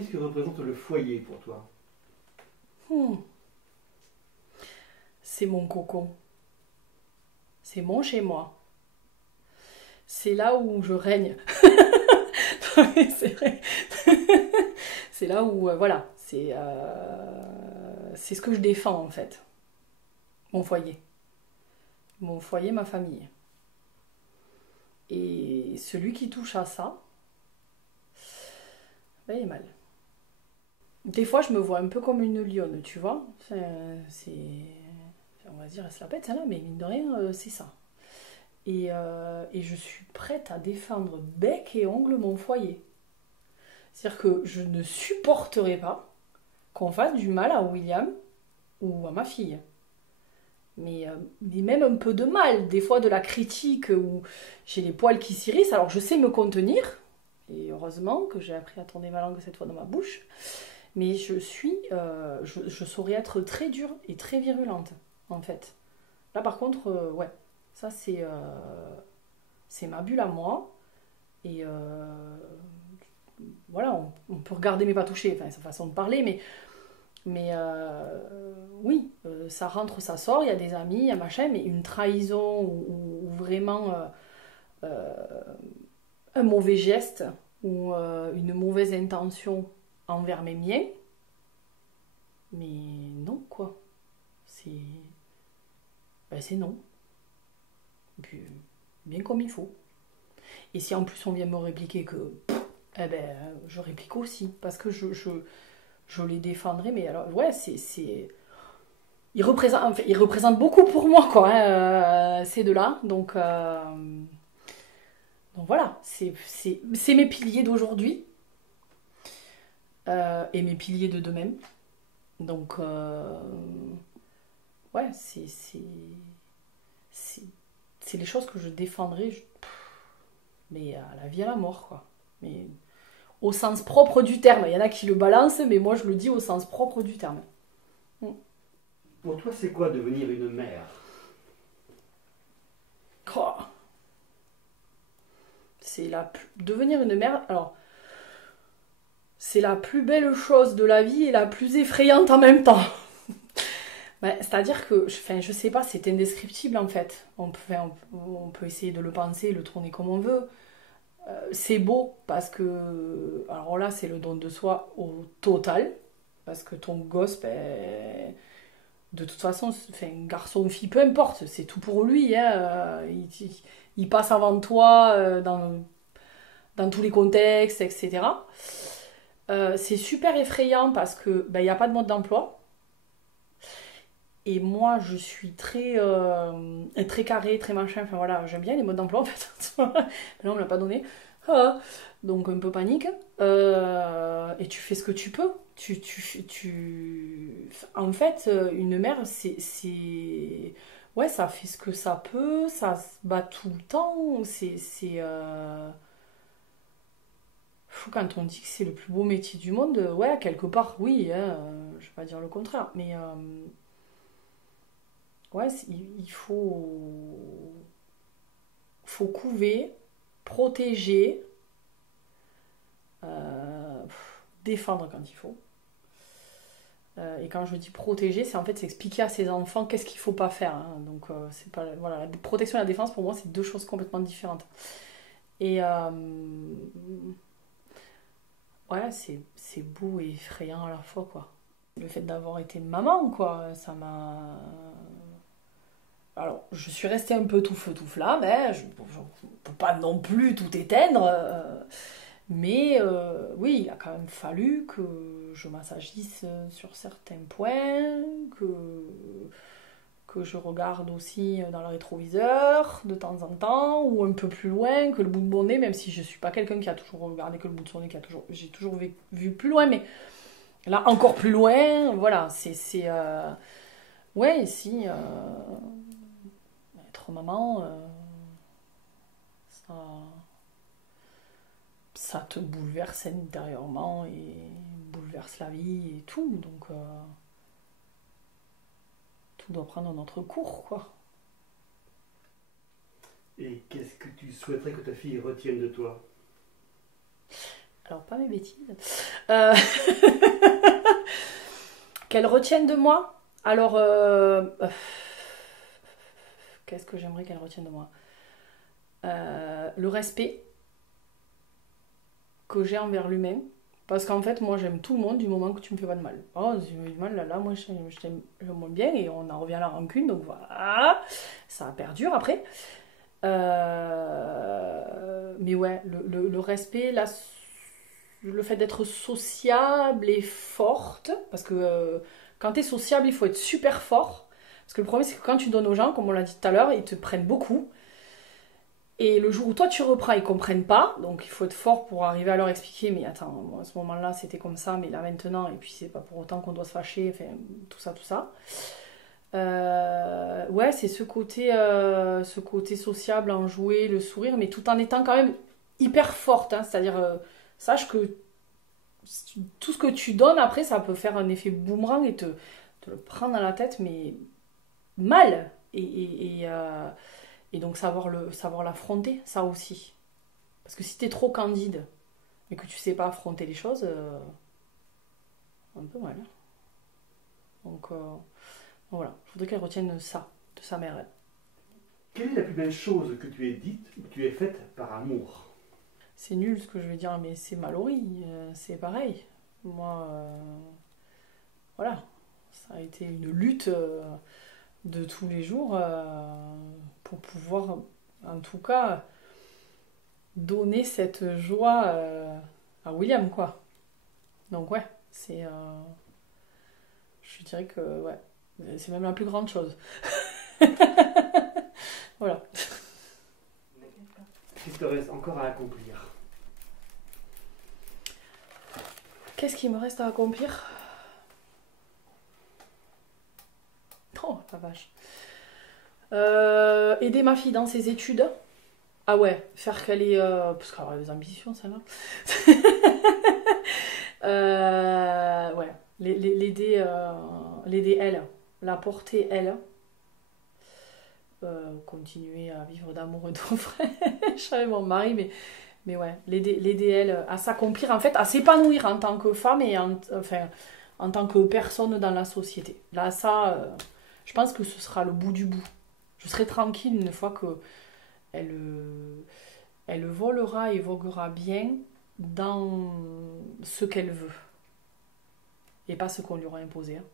Qu'est-ce que représente le foyer pour toi? Hmm. C'est mon cocon. C'est mon chez moi. C'est là où je règne. C'est vrai. C'est là où, voilà, c'est ce que je défends en fait. Mon foyer. Mon foyer, ma famille. Et celui qui touche à ça, ben, il est mal. Des fois, je me vois un peu comme une lionne, tu vois. Enfin, c'est. On va dire, elle se la pète, celle-là, mais mine de rien, c'est ça. Et je suis prête à défendre bec et ongle mon foyer. C'est-à-dire que je ne supporterai pas qu'on fasse du mal à William ou à ma fille. Mais même un peu de mal, des fois de la critique où j'ai les poils qui s'irrissent. Alors je sais me contenir, et heureusement que j'ai appris à tourner ma langue cette fois dans ma bouche, mais je saurais être très dure et très virulente, en fait. Là par contre, ouais, ça c'est ma bulle à moi, et voilà, on peut regarder mais pas toucher, enfin c'est sa façon de parler, mais oui, ça rentre, ça sort, il y a des amis, il y a machin, mais une trahison ou vraiment un mauvais geste ou une mauvaise intention envers mes miens, mais non, quoi. C'est c'est non. Et puis, bien comme il faut. Et si en plus on vient me répliquer que, eh ben, je réplique aussi, parce que je les défendrai, mais alors, ouais, il représente beaucoup pour moi, quoi, hein, ces deux-là. Donc voilà, c'est mes piliers d'aujourd'hui et mes piliers de demain. Donc, ouais, c'est, c'est les choses que je défendrai, mais à la vie à la mort, quoi. Mais au sens propre du terme. Il y en a qui le balancent, mais moi je le dis au sens propre du terme. Mm. Pour toi, c'est quoi devenir une mère? Oh, devenir une mère. Alors, c'est la plus belle chose de la vie et la plus effrayante en même temps. Ouais, c'est-à-dire que, enfin, je sais pas, c'est indescriptible en fait. On peut essayer de le penser, le tourner comme on veut. C'est beau parce que, alors là, c'est le don de soi au total. Parce que ton gosse, ben, de toute façon, enfin, garçon ou fille, peu importe, c'est tout pour lui. Hein. Il passe avant toi dans tous les contextes, etc. C'est super effrayant parce que ben, il n'y a pas de mode d'emploi. Et moi, je suis très carré, très machin. Enfin voilà, j'aime bien les modes d'emploi en fait. Mais là, on me l'a pas donné. Ah, donc un peu panique. Et tu fais ce que tu peux. En fait, une mère, ouais, ça fait ce que ça peut. Ça se bat tout le temps. Fou quand on dit que c'est le plus beau métier du monde. Ouais, quelque part, oui. Hein, je vais pas dire le contraire. Mais ouais, faut couver, protéger, euh, défendre quand il faut. Et quand je dis protéger, c'est en fait c'est expliquer à ses enfants qu'est-ce qu'il faut pas faire. Hein. Donc c'est pas voilà, la protection et la défense pour moi c'est deux choses complètement différentes. Et ouais, c'est beau et effrayant à la fois quoi. Le fait d'avoir été maman quoi, ça m'a. Alors, je suis restée un peu tout feu tout flamme, hein, je ne peux pas non plus tout éteindre, mais oui, il a quand même fallu que je m'assagisse sur certains points, que je regarde aussi dans le rétroviseur de temps en temps, ou un peu plus loin que le bout de mon nez, même si je ne suis pas quelqu'un qui a toujours regardé que le bout de son nez, j'ai toujours vu plus loin, mais là encore plus loin, voilà, ouais, si, être maman, ça, ça te bouleverse intérieurement et bouleverse la vie et tout. Donc, tout doit prendre notre cours, quoi. Et qu'est-ce que tu souhaiterais que ta fille retienne de toi? Alors, pas mes bêtises. Euh, Qu'elle retienne de moi. Alors, qu'est-ce que j'aimerais qu'elle retienne de moi? Le respect que j'ai envers l'humain. Parce qu'en fait, moi, j'aime tout le monde du moment que tu me fais pas de mal. Oh, si tu me fais du mal, là, moi, je t'aime bien et on en revient à la rancune. Donc voilà, ça perdure après. Mais ouais, le respect, là, le fait d'être sociable et forte, parce que quand tu es sociable, il faut être super fort. Parce que le problème, c'est que quand tu donnes aux gens, comme on l'a dit tout à l'heure, ils te prennent beaucoup. Et le jour où toi tu reprends, ils comprennent pas. Donc il faut être fort pour arriver à leur expliquer. Mais attends, moi, à ce moment-là, c'était comme ça, mais là maintenant, et puis c'est pas pour autant qu'on doit se fâcher. Enfin, tout ça, tout ça. Ouais, c'est ce côté sociable, enjoué, le sourire, mais tout en étant quand même hyper forte. Hein. C'est-à-dire, sache que tout ce que tu donnes après, ça peut faire un effet boomerang et te le prendre dans la tête, mais mal. Et donc savoir l'affronter, ça aussi. Parce que si t'es trop candide et que tu sais pas affronter les choses, un peu mal. Donc voilà, je voudrais qu'elle retienne ça de sa mère. Elle. Quelle est la plus belle chose que tu aies dite ou que tu aies faite par amour? C'est nul ce que je vais dire, mais c'est Mallory, c'est pareil. Moi, voilà, ça a été une lutte de tous les jours pour pouvoir, en tout cas, donner cette joie à William, quoi. Donc ouais, c'est, je dirais que ouais, c'est même la plus grande chose. Voilà. Qu'est-ce qu'il te reste encore à accomplir? Qu'est-ce qu'il me reste à accomplir? Oh la vache. Aider ma fille dans ses études. Ah ouais, faire qu'elle ait... parce qu'elle a des ambitions, celle-là. Ouais, l'aider elle, la porter elle. Continuer à vivre d'amour et d'eau fraîche avec mon mari, mais ouais, l'aider elle à s'accomplir, en fait, à s'épanouir en tant que femme et enfin, en tant que personne dans la société. Là, ça, je pense que ce sera le bout du bout. Je serai tranquille une fois que elle volera et voguera bien dans ce qu'elle veut et pas ce qu'on lui aura imposé. Hein.